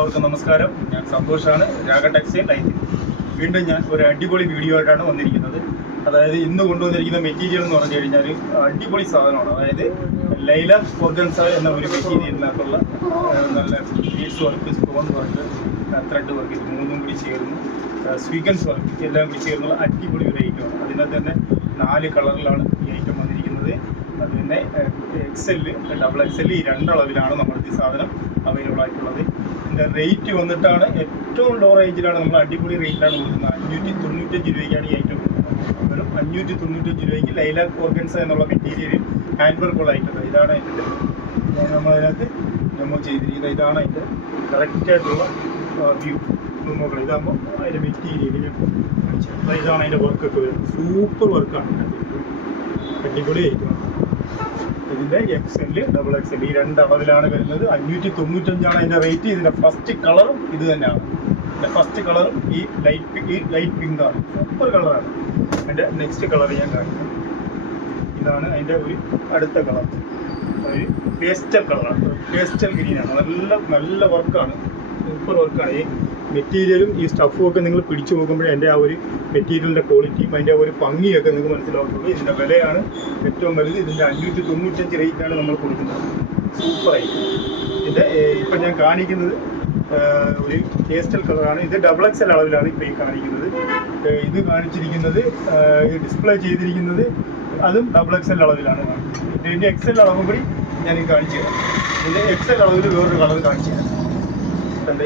എല്ലാവർക്കും നമസ്കാരം. ഞാൻ സന്തോഷാണ്, രാഗ ടെക്സ്റ്റൈൽ ലൈഫ്. വീണ്ടും ഞാൻ ഒരു അടിപൊളി വീഡിയോ ആയിട്ടാണ് വന്നിരിക്കുന്നത്. അതായത് ഇന്ന് കൊണ്ടുവന്നിരിക്കുന്ന മെറ്റീരിയൽ എന്ന് പറഞ്ഞു കഴിഞ്ഞാൽ അടിപൊളി സാധനമാണ്. അതായത് ലൈല ഓർഗൻസ എന്ന ഒരു മെറ്റീരിയലിനകത്തുള്ള നല്ല beads work, stone work, thread work, ഇത് മൂന്നും കൂടി ചേർന്ന് സ്വീക്കൻസ് വർക്ക് എല്ലാം കൂടി ചേർന്നുള്ള അടിപൊളി ഒരു ഐറ്റമാണ്. അതിനകത്ത് തന്നെ 4 കളറിലാണ് ഈ ഐറ്റം വന്നിരിക്കുന്നത്. അത് തന്നെ XL, XXL ഈ 2 അളവിലാണ് നമ്മുടെ ഈ സാധനം അവൈലബിൾ ആയിട്ടുള്ളത്. ഇതിൻ്റെ റേറ്റ് വന്നിട്ടാണ് ഏറ്റവും ലോ റേഞ്ചിലാണ്, നമ്മൾ അടിപൊളി റേറ്റിലാണ് കൊടുക്കുന്നത്. 595 രൂപയ്ക്കാണ് ഈ ഐറ്റം കൊടുക്കുന്നത്. വെറും 595 രൂപയ്ക്ക് ലൈല ഓർഗൻസ എന്നുള്ള മെറ്റീരിയൽ ഹാൻഡ് വർക്കുള്ള ഐറ്റം. ഇതാണ് അതിൻ്റെ നമ്മളതിനകത്ത് ഡെമോ ചെയ്തിരിക്കുന്നത്. ഇതാണ് അതിൻ്റെ കറക്റ്റായിട്ടുള്ള വ്യൂ നോക്കണം. ഇതാകുമ്പോൾ അതിൻ്റെ മെറ്റീരിയൽ ഇതാണ് അതിൻ്റെ വർക്കൊക്കെ വരുന്നത്. സൂപ്പർ വർക്കാണ്, അടിപൊളി ഐറ്റമാണ്. ഇതിൻ്റെ XL, XXL ഈ 2 അളവിലാണ് വരുന്നത്. 595 അതിൻ്റെ റേറ്റ്. ഇതിൻ്റെ ഫസ്റ്റ് കളറും ഇത് തന്നെയാണ്. ഇതിൻ്റെ ഫസ്റ്റ് കളറും ഈ ലൈറ്റ് പിങ്ക് ആണ്, സൂപ്പർ കളറാണ്. അതിൻ്റെ നെക്സ്റ്റ് കളർ ഞാൻ കാണിക്കാം. ഇതാണ് അതിൻ്റെ ഒരു അടുത്ത കളർ, ഒരു പേസ്റ്റൽ കളറാണ്, പേസ്റ്റൽ ഗ്രീനാണ്. നല്ല വർക്കാണ്, സൂപ്പർ വർക്കാണ്. ഈ മെറ്റീരിയലും ഈ സ്റ്റഫും ഒക്കെ നിങ്ങൾ പിടിച്ചു നോക്കുമ്പോഴേ എൻ്റെ ആ ഒരു മെറ്റീരിയലിൻ്റെ ക്വാളിറ്റിയും അതിൻ്റെ ആ ഒരു ഭംഗിയൊക്കെ നിങ്ങൾക്ക് മനസ്സിലാവുള്ളൂ. ഇതിൻ്റെ വിലയാണ് ഏറ്റവും വലുത്. ഇതിൻ്റെ 595 റേറ്റാണ് നമ്മൾ കൊടുക്കുന്നത്. സൂപ്പറായി. ഇതിൻ്റെ ഇപ്പം ഞാൻ കാണിക്കുന്നത് ഒരു പേസ്റ്റൽ കളറാണ്. ഇത് XXL അളവിലാണ് ഇപ്പോൾ ഈ കാണിക്കുന്നത്. ഇത് കാണിച്ചിരിക്കുന്നത്, ഡിസ്പ്ലേ ചെയ്തിരിക്കുന്നത് അതും XXL അളവിലാണ് കാണിക്കുന്നത്. ഇതിൻ്റെ XL അളവും കൂടി ഞാൻ ഈ കാണിച്ചു തരാം. ഇതിൻ്റെ XL അളവിൽ വേറൊരു കളർ കാണിച്ചു തരാം.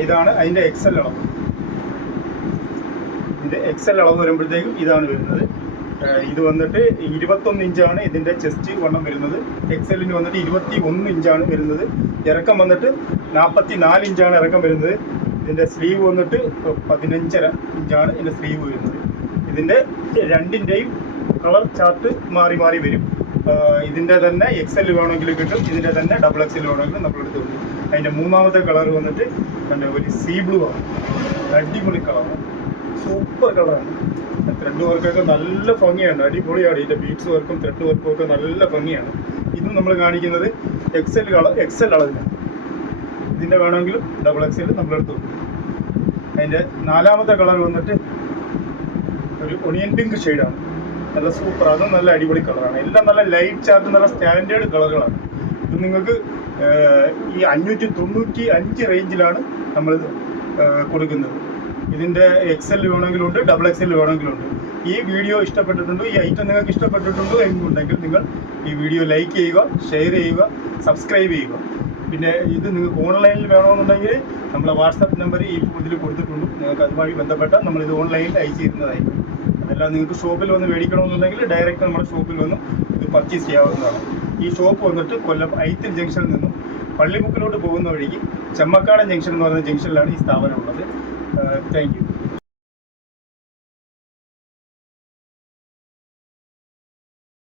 ഇതാണ് അതിൻ്റെ XL അളവ്. ഇതിൻ്റെ XL അളവ് വരുമ്പോഴത്തേക്കും ഇതാണ് വരുന്നത്. ഇത് വന്നിട്ട് 21 ഇഞ്ചാണ് ഇതിൻ്റെ ചെസ്റ്റ് വണ്ണം വരുന്നത്. XLന് വന്നിട്ട് 21 ഇഞ്ചാണ് വരുന്നത്. ഇറക്കം വന്നിട്ട് 44 ഇഞ്ചാണ് ഇറക്കം വരുന്നത്. ഇതിൻ്റെ സ്ലീവ് വന്നിട്ട് 15.5 ഇഞ്ചാണ് ഇതിൻ്റെ സ്ലീവ് വരുന്നത്. ഇതിൻ്റെ രണ്ടിൻ്റെയും കളർ ചാർട്ട് മാറി മാറി വരും. ഇതിൻ്റെ തന്നെ XL വേണമെങ്കിലും കിട്ടും, ഇതിൻ്റെ തന്നെ XXL വേണമെങ്കിലും നമ്മളെടുത്ത് കിട്ടും. അതിൻ്റെ മൂന്നാമത്തെ കളർ വന്നിട്ട് എൻ്റെ ഒരു സീ ബ്ലൂ ആണ്, അടിപൊളി കളറാണ്, സൂപ്പർ കളറാണ്. ത്രെഡ് വർക്കൊക്കെ നല്ല ഭംഗിയാണ്, അടിപൊളിയാണ്. ഇതിൻ്റെ ബീഡ്സ് വർക്കും ത്രെഡ് വർക്കും ഒക്കെ നല്ല ഭംഗിയാണ്. ഇതും നമ്മൾ കാണിക്കുന്നത് XL അളവിലാണ്. ഇതിൻ്റെ വേണമെങ്കിലും XXL നമ്മളെടുത്ത് കിട്ടും. അതിൻ്റെ നാലാമത്തെ കളർ വന്നിട്ട് ഒരു ഒണിയൻ പിങ്ക് ഷെയ്ഡാണ്, നല്ല സൂപ്പർ. അതും നല്ല അടിപൊളി കളറാണ്. എല്ലാം നല്ല ലൈറ്റ് ചാർട്ട്, നല്ല സ്റ്റാൻഡേർഡ് കളറുകളാണ്. ഇത് നിങ്ങൾക്ക് ഈ 595 റേഞ്ചിലാണ് നമ്മളിത് കൊടുക്കുന്നത്. ഇതിൻ്റെ XL വേണമെങ്കിലുണ്ട്, XXL വേണമെങ്കിലുണ്ട്. ഈ വീഡിയോ ഇഷ്ടപ്പെട്ടിട്ടുണ്ടോ, ഈ ഐറ്റം നിങ്ങൾക്ക് ഇഷ്ടപ്പെട്ടിട്ടുണ്ടോ എന്നുണ്ടെങ്കിൽ നിങ്ങൾ ഈ വീഡിയോ ലൈക്ക് ചെയ്യുക, ഷെയർ ചെയ്യുക, സബ്സ്ക്രൈബ് ചെയ്യുക. പിന്നെ ഇത് നിങ്ങൾക്ക് ഓൺലൈനിൽ വേണമെന്നുണ്ടെങ്കിൽ നമ്മളെ വാട്സാപ്പ് നമ്പർ ഈ ഇതിൽ കൊടുത്തിട്ടുണ്ട്. നിങ്ങൾക്ക് അതുമായി ബന്ധപ്പെട്ടാൽ നമ്മളിത് ഓൺലൈനിൽ അയച്ചു തരുന്നതായിരിക്കും. അതെല്ലാം നിങ്ങൾക്ക് ഷോപ്പിൽ വന്ന് മേടിക്കണമെന്നുണ്ടെങ്കിൽ ഡയറക്റ്റ് നമ്മുടെ ഷോപ്പിൽ വന്ന് ഇത് പർച്ചേസ് ചെയ്യാവുന്നതാണ്. ഈ ഷോപ്പ് വന്നിട്ട് കൊല്ലം ഐത്തിൽ ജംഗ്ഷനിൽ നിന്നും പള്ളിമുക്കിലോട്ട് പോകുന്ന വഴിക്ക് ചെമ്മക്കാടൻ ജംഗ്ഷൻ എന്ന് പറയുന്ന ജംഗ്ഷനിലാണ് ഈ സ്ഥാപനം ഉള്ളത്. Thank you.